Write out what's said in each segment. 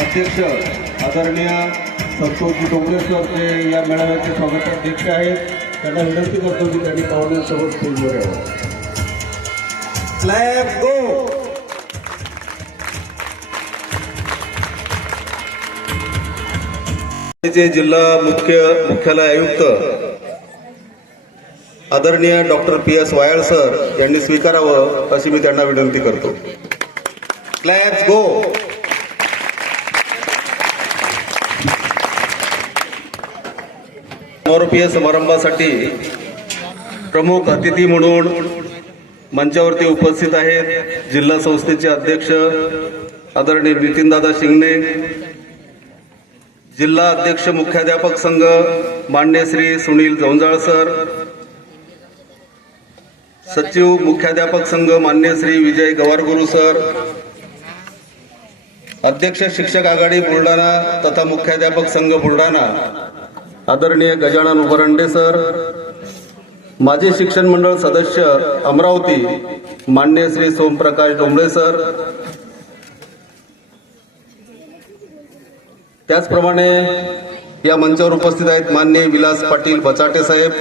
अध्यक्ष आदरणीय संतोषजी डोंगरे सर ते या मेळाव्याचे स्वागताध्यक्ष आहेत. त्यांना विनंती करतो की त्यांनी पाहुण्यांसोबत स्टेजवर यावं. Clap जिल्हा मुख्य मुख्यालय आयुक्त आदरणीय doctor P S Wayal sir यांनी स्वीकारावं अशी मी त्यांना विनंती करतो. Let's go. समारोपीय समारंभासाठी प्रमुख अतिथी म्हणून मंचावरती उपस्थित आहेत जिल्हा संस्थेचे अध्यक्ष आदरणीय नितीनदादा शिंगणे जिल्हा अध्यक्ष मुख्याध्यापक संघ मान्य श्री सुनील जवंजाळ सर सचिव मुख्याध्यापक संघ मान्य श्री विजय गवारगुरू सर अध्यक्ष शिक्षक आघाडी बुलढाणा तथा मुख्याध्यापक संघ बुलढाणा. आदरणीय गजानन उबरंडे सर माजी शिक्षण मंडळ सदस्य अमरावती मान्य श्री सोमप्रकाश डोंबळे सर. त्याचप्रमाणे या मंचावर उपस्थित आहेत मान्य विलास पाटील बचाटे साहेब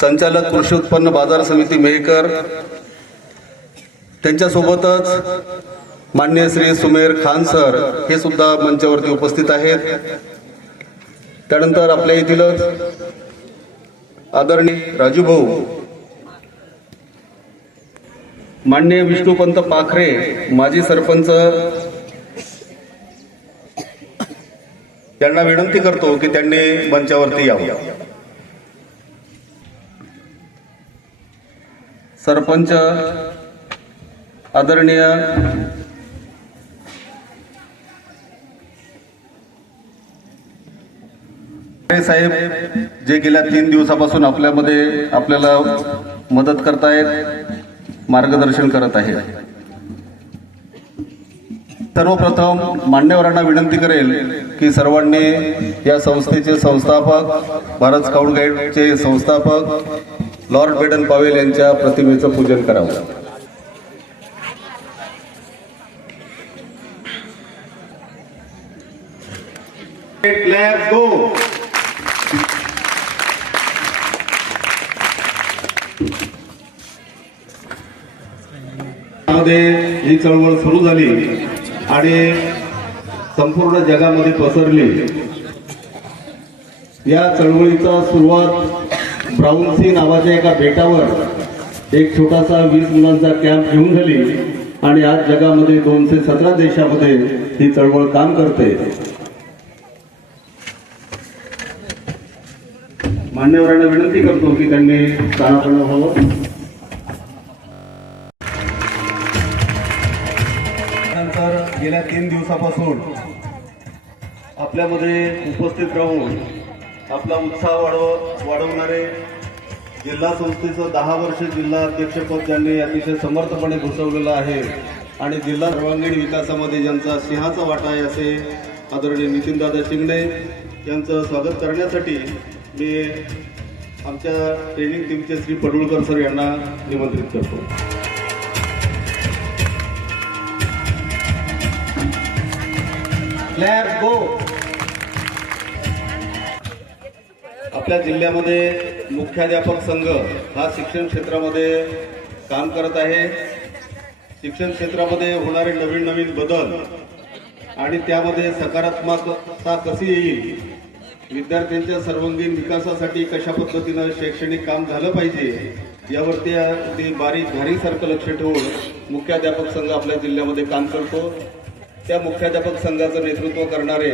संचालक कृषी उत्पन्न बाजार समिती मेहकर. त्यांच्यासोबतच मान्य श्री सुमेर खान सर हे सुद्धा मंचावरती उपस्थित आहेत. त्यानंतर आपल्या येथीलच आदरणीय राजू भाऊ मान्य विष्णुपंत पाखरे माजी सरपंच त्यांना विनंती करतो की त्यांनी मंचावरती यावं. सरपंच आदरणीय साहेब जे गेल्या तीन दिवसापासून आपल्यामध्ये आपल्याला मदत करतायत मार्गदर्शन करत आहे सर्वप्रथम मान्यवरांना विनंती करेल की सर्वांनी या संस्थेचे संस्थापक भारत स्काउट गाईडचे संस्थापक लॉर्ड बेडन पावेल यांच्या प्रतिमेचं पूजन करावं Let's go! मध्ये ही चळवळ सुरू झाली आणि संपूर्ण जगामध्ये पसरली. या चळवळीचा सुरुवात ब्राऊनसी नावाच्या एका बेटावर एक छोटासा वीस मुलांचा कॅम्प घेऊन झाली आणि आज जगामध्ये दोनशे सतरा देशामध्ये ही चळवळ काम करते. मान्यवरांना विनंती करतो की त्यांनी स्थानापन्न व्हावं. गेल्या तीन दिवसापासून आपल्यामध्ये उपस्थित राहून आपला उत्साह वाढव वाढवणारे जिल्हा संस्थेचं दहा वर्ष जिल्हा अध्यक्षपद ज्यांनी अतिशय समर्थपणे घुसवलेलं आहे आणि जिल्हा सर्वांगीण विकासामध्ये ज्यांचा सिंहाचा वाटा आहे असे आदरणीय नितीनदादा शिंगणे यांचं स्वागत करण्यासाठी मी आमच्या ट्रेनिंग टीमचे श्री पडुळकर सर यांना निमंत्रित करतो. Clap गो आपल्या जिल्ह्यामध्ये मुख्याध्यापक संघ हा शिक्षण क्षेत्रामध्ये काम करत आहे. शिक्षण क्षेत्रामध्ये होणारे नवीन नवीन बदल आणि त्यामध्ये सकारात्मकता कशी येईल विद्यार्थ्यांच्या सर्वांगीण विकासासाठी कशा पद्धतीनं शैक्षणिक काम झालं पाहिजे यावरती बारीक घारीसारखं लक्ष ठेवून मुख्याध्यापक संघ आपल्या जिल्ह्यामध्ये काम करतो. त्या मुख्याध्यापक संघाचं नेतृत्व करणारे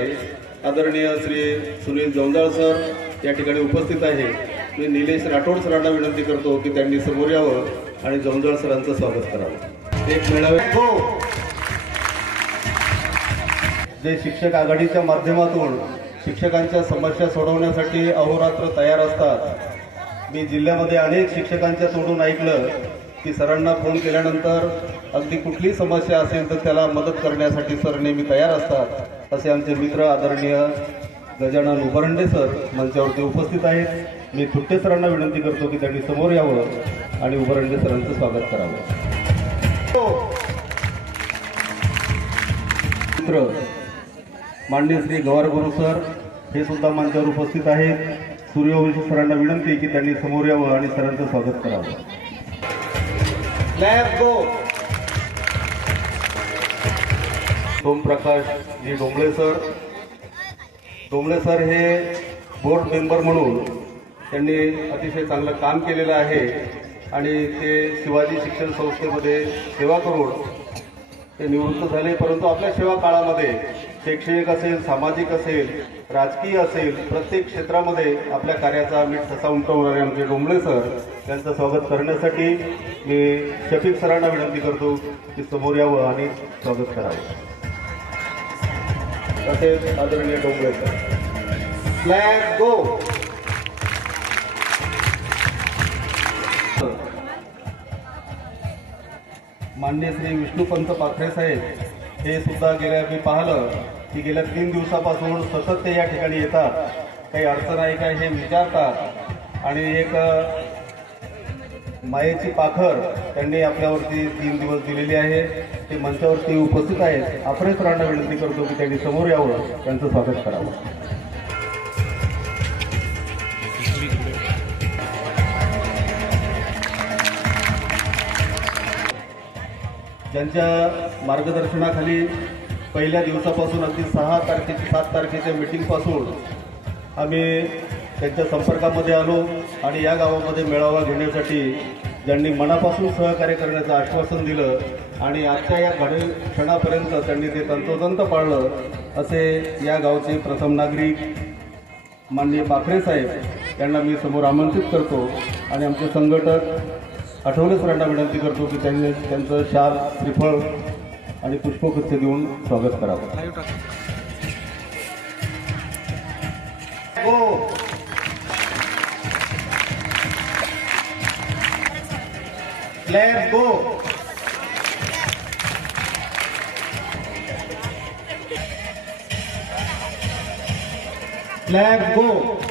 आदरणीय श्री सुनील जवंजाळ सर या ठिकाणी उपस्थित आहे. मी निलेश राठोड सरांना विनंती करतो की त्यांनी समोर यावं आणि जवंजाळ सरांचं स्वागत करावं. एक मेळावे हो! जे शिक्षक आघाडीच्या माध्यमातून शिक्षकांच्या समस्या सोडवण्यासाठी अहोरात्र तयार असतात. मी जिल्ह्यामध्ये अनेक शिक्षकांच्या तोडून ऐकलं की सरांना फोन केल्यानंतर अगदी कुठली समस्या असेल तर त्याला मदत करण्यासाठी सर नेहमी तयार असतात. असे आमचे मित्र आदरणीय गजानन उभरंडे सर मंचावरती उपस्थित आहेत. मी थुट्टे सरांना विनंती करतो की त्यांनी समोर यावं आणि उभरंडे सरांचं स्वागत करावं. मित्र माननीय श्री गवार गुरु सर हे सुद्धा मंचावर उपस्थित आहेत. सूर्यवंशी सरांना विनंती की त्यांनी समोर यावं आणि सरांचं स्वागत करावं. Clap Somprakash ji Dombale sir. Dombale sir हे बोर्ड मेंबर म्हणून त्यांनी अतिशय चांगलं काम केलेलं आहे आणि ते शिवाजी शिक्षण संस्थेमध्ये सेवा करून ते निवृत्त झाले. परंतु आपल्या सेवा काळामध्ये शैक्षणिक असेल सामाजिक असेल राजकीय असेल प्रत्येक क्षेत्रामध्ये आपल्या कार्याचा मीठ ठसा उमटवणारे आमचे डोंबळे सर त्यांचं स्वागत करण्यासाठी मी शफीक सरांना विनंती करतो की समोर यावं आणि स्वागत करावं. तसेच आदरणीय डोंगरेकर फ्लॅग गो go. मान्य श्री विष्णुपंत पाखरे साहेब हे सुद्धा गेल्या मी पाहिलं की गेल्या तीन दिवसापासून सतत ते या ठिकाणी येतात. काही अडचण आहे का हे विचारतात. आणि एक मायेची पाखर त्यांनी आपल्यावरती तीन दिवस दिलेली आहे. ते मंचावरती उपस्थित आहेत. आपणच सरांना विनंती करतो की त्यांनी समोर यावं त्यांचं स्वागत करावं. त्यांच्या मार्गदर्शनाखाली पहिल्या दिवसापासून अगदी सहा तारखेची सात तारखेच्या मिटिंगपासून आम्ही त्यांच्या संपर्कामध्ये आलो. आणि या गावामध्ये मेळावा घेण्यासाठी ज्यांनी मनापासून सहकार्य करण्याचं आश्वासन दिलं आणि आजच्या या घडी क्षणापर्यंत त्यांनी ते तंतोतंत पाळलं असे या गावचे प्रथम नागरिक माननीय पाखरे साहेब यांना मी समोर आमंत्रित करतो आणि आमचे संघटक आठवले सरांना विनंती करतो की त्यांनी त्यांचं शाल श्रीफळ आणि पुष्पगुच्छ देऊन स्वागत करावं. Go. Clap go. Clap go.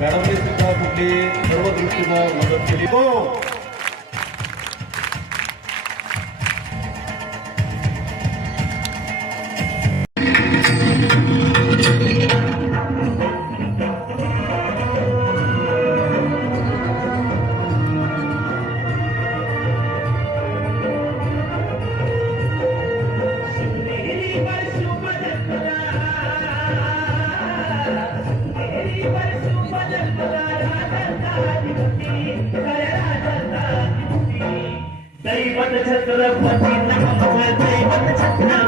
मॅडमने सुद्धा the tip of the pop, pop, pop, pop, pop, pop,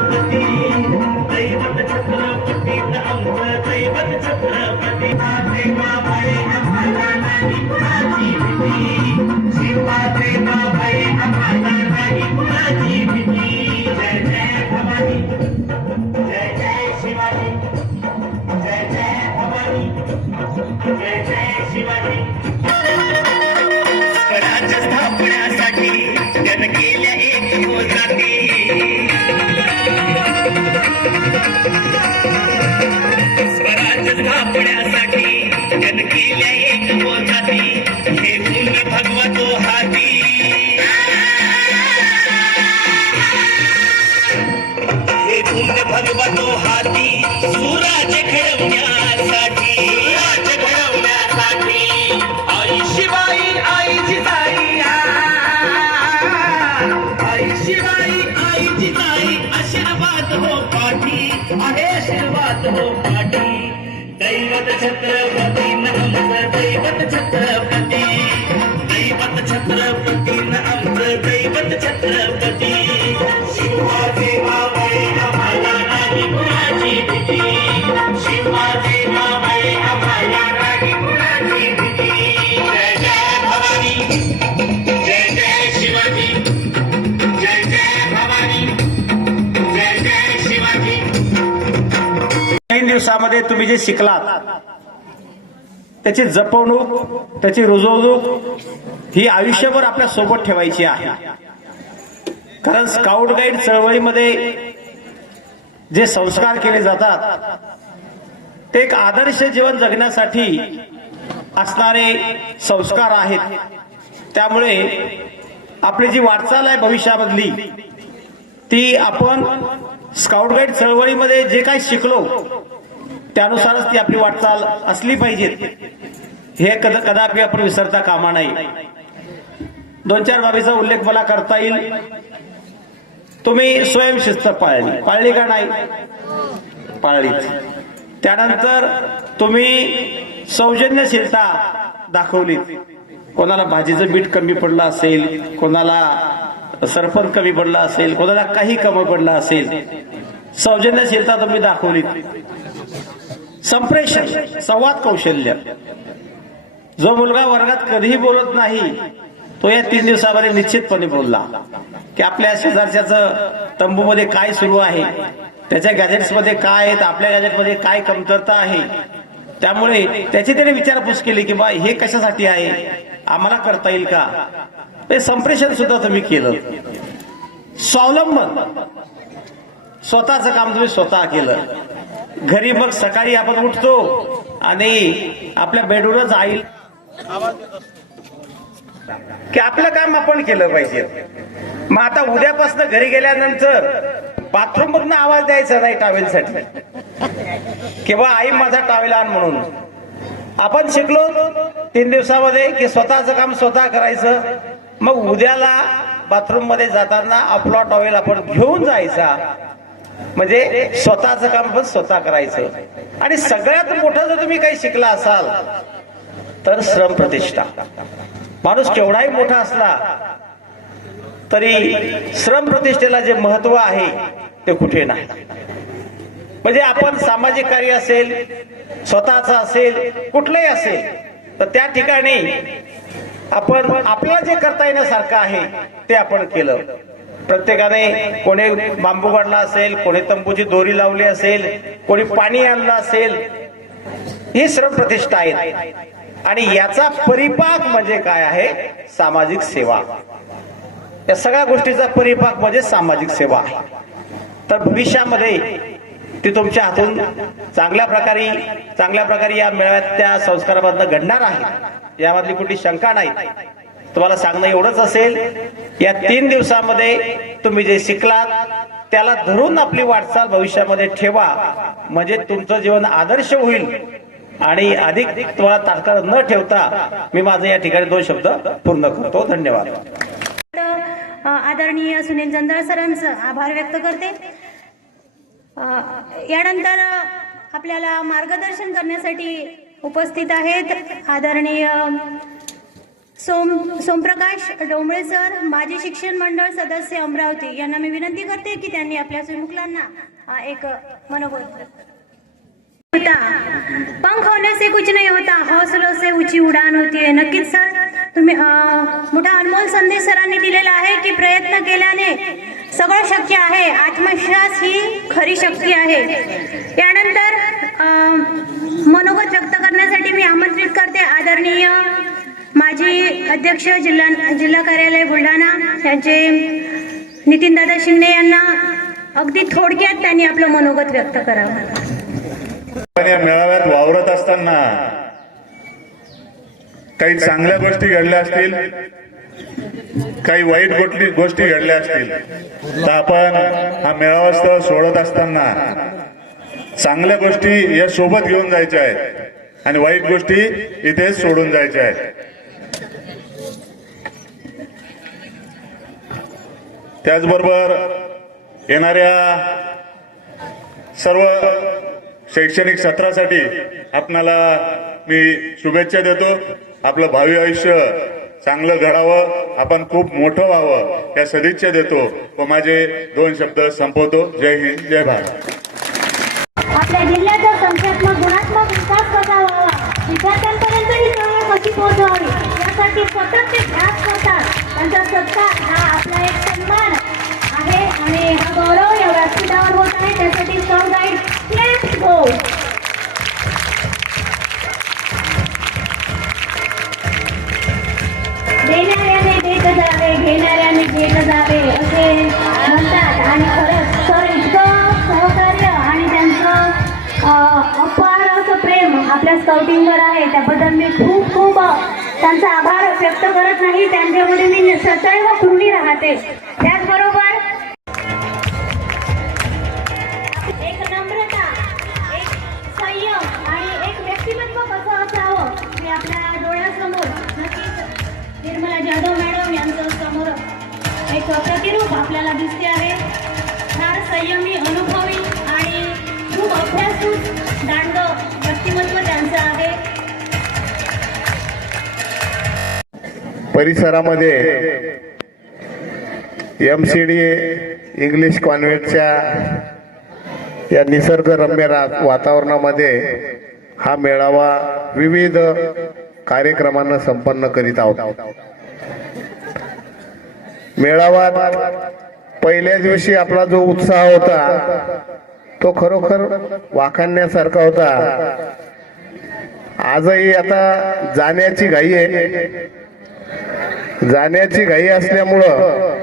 तीन तुम्ही जे शिकलात त्याची जपवणूक त्याची रुजवणूक ही आयुष्यभर आपल्यासोबत ठेवायची आहे. कारण स्काउट गाईड चळवळीमध्ये जे संस्कार केले जातात ते एक आदर्श जीवन जगण्यासाठी असणारे संस्कार आहेत. त्यामुळे आपली जी वाटचाल आहे भविष्यामधली ती आपण स्काउट गाईड चळवळीमध्ये जे काही शिकलो त्यानुसारच ती आपली वाटचाल असली पाहिजे हे कद कदापि आपण विसरता कामा नाही दोन चार बाबीचा उल्लेख मला करता येईल. तुम्ही स्वयंशिस्त पाळली. पाळली का नाही? पाळली त्यानंतर तुम्ही सौजन्यशीलता दाखवली कोणाला भाजीचं बीट कमी पडलं असेल कोणाला सरपण कमी पडलं असेल कोणाला काही कमी पडलं असेल सौजन्यशीलता तुम्ही दाखवली संप्रेषण संवाद कौशल्य. जो मुलगा वर्गात कधीही बोलत नाही तो या तीन दिवसामध्ये निश्चितपणे बोलला. की आपल्या शेजारच्याच तंबूमध्ये काय सुरू आहे त्याच्या गॅजेट्समध्ये काय आहेत आपल्या गॅजेटमध्ये काय कमतरता आहे त्यामुळे त्याची त्याने विचारपूस केली की बा हे कशासाठी आहे? आम्हाला करता येईल का? हे संप्रेषण सुद्धा तुम्ही केलं. स्वावलंबन. स्वतःचं काम तुम्ही स्वतः केलं. घरी मग सकाळी आपण उठतो आणि आपल्या बेडवरच आई की आपलं काम आपण केलं पाहिजे. मग आता उद्यापासून घरी गेल्यानंतर बाथरूम मधनं आवाज द्यायचा नाही टावेलसाठी किंवा आई माझा टावेल आण म्हणून. आपण शिकलो तीन दिवसामध्ये की स्वतःचं काम स्वतः करायचं. मग उद्याला बाथरूममध्ये जाताना आपला टॉवेल आपण घेऊन जायचा. म्हणजे स्वतःचं काम पण स्वतः करायचं. आणि सगळ्यात मोठं जर तुम्ही काही शिकला असाल तर श्रम प्रतिष्ठा. माणूस केवढाही मोठा असला तरी श्रम प्रतिष्ठेला जे महत्त्व आहे ते कुठे नाही. म्हणजे आपण सामाजिक कार्य असेल स्वतःचं असेल कुठलंही असेल तर त्या ठिकाणी आपण आपल्याला जे करता येण्यासारखं आहे ते आपण केलं. प्रत्येकाने कोणी बांबू काढला असेल कोणी तंबूची दोरी लावली असेल कोणी पाणी आणलं असेल ही श्रम प्रतिष्ठा आहे आणि याचा परिपाक म्हणजे काय आहे? सामाजिक सेवा. या सगळ्या गोष्टीचा परिपाक म्हणजे सामाजिक सेवा. आहे तर भविष्यामध्ये ती तुमच्या हातून चांगल्या प्रकारे चांगल्या प्रकारे या मेळाव्यात त्या संस्कारामधनं घडणार आहे. यामधली कुठली शंका नाही. तुम्हाला सांगणं एवढंच असेल या तीन दिवसामध्ये तुम्ही जे शिकलात त्याला धरून आपली वाटचाल भविष्यामध्ये ठेवा. म्हणजे तुमचं जीवन आदर्श होईल. आणि अधिक तुम्हाला तात्काळ न ठेवता मी माझं या ठिकाणी दोन शब्द पूर्ण करतो. धन्यवाद. आदरणीय सुनील जंजाळ सरांचं आभार व्यक्त करते. यानंतर आपल्याला मार्गदर्शन करण्यासाठी उपस्थित आहेत आदरणीय सोम सोमप्रकाश डोंबळे सर माजी शिक्षण मंडळ सदस्य अमरावती यांना मी विनंती करते की त्यांनी आपल्या सुमुखलांना एक मनोबल होता. पंख होने से कुछ नहीं होता हौसलों से ऊंची उडान होती है नक्कीच सर तुम्ही मोठा अनमोल संदेश सरांनी दिलेला आहे की प्रयत्न केल्याने सगळं शक्य आहे. आत्मविश्वास ही खरी शक्ती आहे. त्यानंतर मनोगत व्यक्त करण्यासाठी मी आमंत्रित करते. आदरणीय माजी अध्यक्ष जिल्हा जिल्हा कार्यालय बुलढाणा यांचे नितीनदादा शिंदे यांना अगदी थोडक्यात त्यांनी आपलं मनोगत व्यक्त करावं. या मेळाव्यात वावरत असताना काही चांगल्या गोष्टी घडल्या असतील? काही वाईट गोष्टी गोष्टी घडल्या असतील? तर आपण हा मेळावा स्थळ सोडत असताना चांगल्या गोष्टी या सोबत घेऊन जायच्या आहेत आणि वाईट गोष्टी इथे सोडून जायच्या आहेत. त्याचबरोबर येणाऱ्या सर्व शैक्षणिक सत्रासाठी आपणाला मी शुभेच्छा देतो. आपलं भावी आयुष्य चांगलं घडावं आपण खूप मोठं व्हावं या सदिच्छा देतो. व माझे दोन शब्द संपवतो. जय हिंद जय भारत. आपल्या जिल्ह्याचा संख्यात्मक गुणात्मक विकास कसा व्हावा? विद्यार्थ्यांपर्यंत ही चळवळ कशी पोहोचवावी? यासाठी सतत ते ध्यास करतात त्यांचा सत्कार हा आपला एक सन्मान आहे आणि हा गौरव या व्यासपीठावर होत आहे. त्यासाठी सॉन्ग गाईड लेट्स गो देणाऱ्याने देत जावे घेणाऱ्याने घेत जावे असे म्हणतात. आणि खरंच सर इतकं सहकार्य आणि त्यांचं अपार असं प्रेम आपल्या स्काउटिंगवर आहे. त्याबद्दल मी खूप खूप त्यांचा आभार व्यक्त करत नाही त्यांच्यामध्ये मी सदैव कृणी राहते. त्याचबरोबर एक नम्रता एक संयम आणि एक व्यक्तिमत्व कसं असावं हे आपल्या डोळ्यासमोर नक्कीच निर्मला जाधव मॅडम यांचं समोर एक प्रतिरूप आपल्याला दिसते आहे. फार संयमी अनुभवी आणि खूप अभ्यासू परिसरामध्ये एम सी डी इंग्लिश कॉन्व्हेंटच्या या निसर्गरम्य रा- वातावरणामध्ये हा मेळावा विविध कार्यक्रमांना संपन्न करीत आहोत. मेळावा पहिल्या दिवशी आपला जो उत्साह होता तो खरोखर वाखाणण्यासारखा होता. आजही आता जाण्याची घाई आहे. जाण्याची घाई असल्यामुळं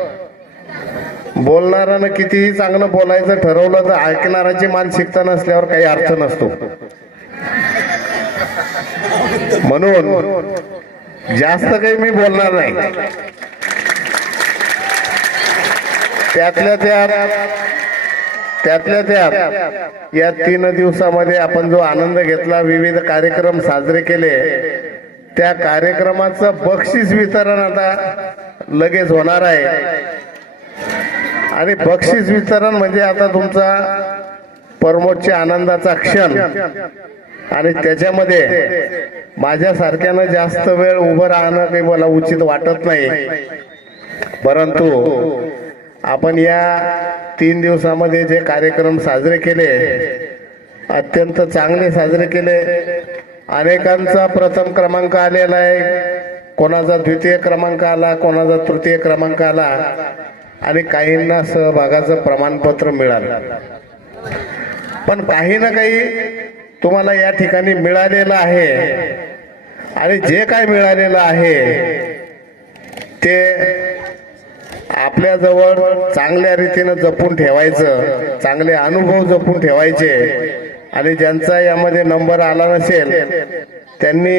बोलणारानं कितीही चांगलं बोलायचं ठरवलं तर ऐकणाराची मानसिकता नसल्यावर काही अर्थ नसतो. म्हणून जास्त काही मी बोलणार नाही. त्यातल्या त्यात त्यातल्या त्यात या तीन दिवसामध्ये आपण जो आनंद घेतला विविध कार्यक्रम साजरे केले त्या कार्यक्रमाचं बक्षीस वितरण आता लगेच होणार आहे. आणि बक्षीस वितरण म्हणजे आता तुमचा परमोच्च आनंदाचा क्षण. आणि त्याच्यामध्ये माझ्यासारख्यानं जास्त वेळ उभं राहणं काही मला उचित वाटत नाही. परंतु आपण या तीन दिवसामध्ये जे कार्यक्रम साजरे केले अत्यंत चांगले साजरे केले अनेकांचा प्रथम क्रमांक आलेला आहे. कोणाचा द्वितीय क्रमांक आला कोणाचा तृतीय क्रमांक आला आणि काहींना सहभागाचं प्रमाणपत्र मिळालं. पण काही ना काही तुम्हाला या ठिकाणी मिळालेलं आहे. आणि जे काय मिळालेलं आहे ते आपल्याजवळ चांगल्या रीतीनं जपून ठेवायचं चांगले अनुभव जपून ठेवायचे. आणि ज्यांचा यामध्ये नंबर आला नसेल त्यांनी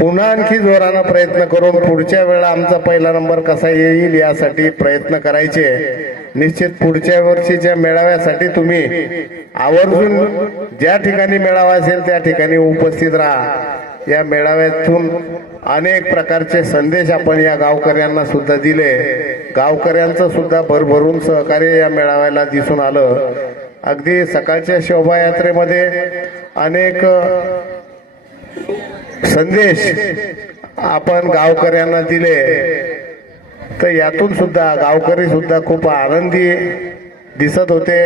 पुन्हा आणखी जोरानं प्रयत्न करून पुढच्या वेळा आमचा पहिला नंबर कसा येईल यासाठी प्रयत्न करायचे. निश्चित पुढच्या वर्षीच्या मेळाव्यासाठी तुम्ही आवर्जून ज्या ठिकाणी मेळावा असेल त्या ठिकाणी उपस्थित राहा. या मेळाव्यातून अनेक प्रकारचे संदेश आपण या गावकऱ्यांना सुद्धा दिले. गावकऱ्यांचं सुद्धा भरभरून सहकार्य या मेळाव्याला दिसून आलं. अगदी सकाळच्या शोभायात्रेमध्ये अनेक संदेश आपण गावकऱ्यांना दिले. तर यातून सुद्धा गावकरी सुद्धा खूप आनंदी दिसत होते.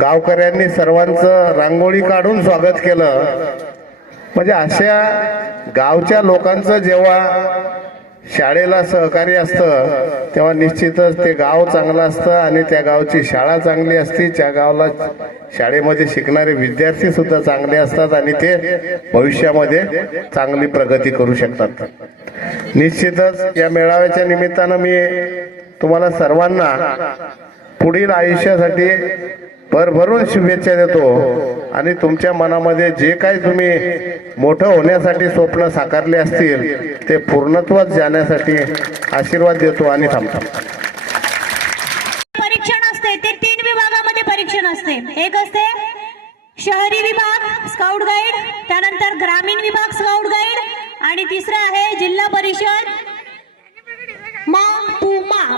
गावकऱ्यांनी सर्वांचं रांगोळी काढून स्वागत केलं. म्हणजे अशा गावच्या लोकांचं जेव्हा शाळेला सहकार्य असतं तेव्हा निश्चितच ते गाव चांगलं असतं आणि त्या गावची शाळा चांगली असती. त्या गावाला शाळेमध्ये शिकणारे विद्यार्थी सुद्धा चांगले असतात आणि ते भविष्यामध्ये चांगली प्रगती करू शकतात. निश्चितच या मेळाव्याच्या निमित्तानं मी तुम्हाला सर्वांना पुढील आयुष्यासाठी भरभरून शुभेच्छा देतो आणि तुमच्या मनामध्ये जे काही तुम्ही मोठं होण्यासाठी स्वप्न साकारले असतील ते पूर्णत्वात जाण्यासाठी आशीर्वाद देतो आणि थांबतो परीक्षण असते ते तीन विभागामध्ये परीक्षण असते. एक असते शहरी विभाग स्काउट गाईड त्यानंतर ग्रामीण विभाग स्काउट गाईड आणि तिसरं आहे जिल्हा परिषद.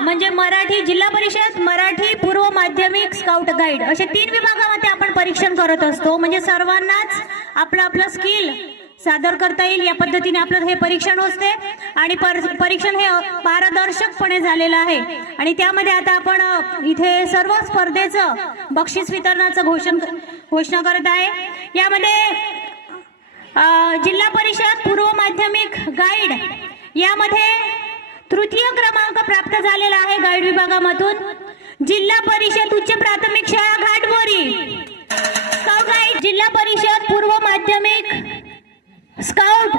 म्हणजे मराठी जिल्हा परिषद मराठी पूर्व माध्यमिक स्काउट गाईड. असे तीन विभागामध्ये आपण परीक्षण करत असतो. म्हणजे सर्वांनाच आपलं आपलं स्किल सादर करता येईल. या पद्धतीने आपलं हे परीक्षण असते आणि पर- परीक्षण हे पारदर्शकपणे झालेलं आहे. आणि त्यामध्ये आता आपण इथे सर्व स्पर्धेचं बक्षीस वितरणाचं घोषण घोषणा करत आहे. यामध्ये जिल्हा परिषद पूर्व माध्यमिक गाईड यामध्ये तृतीय क्रमांक प्राप्त झालेला आहे गाईड विभागामधून. जिल्हा परिषद उच्च प्राथमिक शाळा घाटमोरी. जिल्हा परिषद पूर्व माध्यमिक स्काउट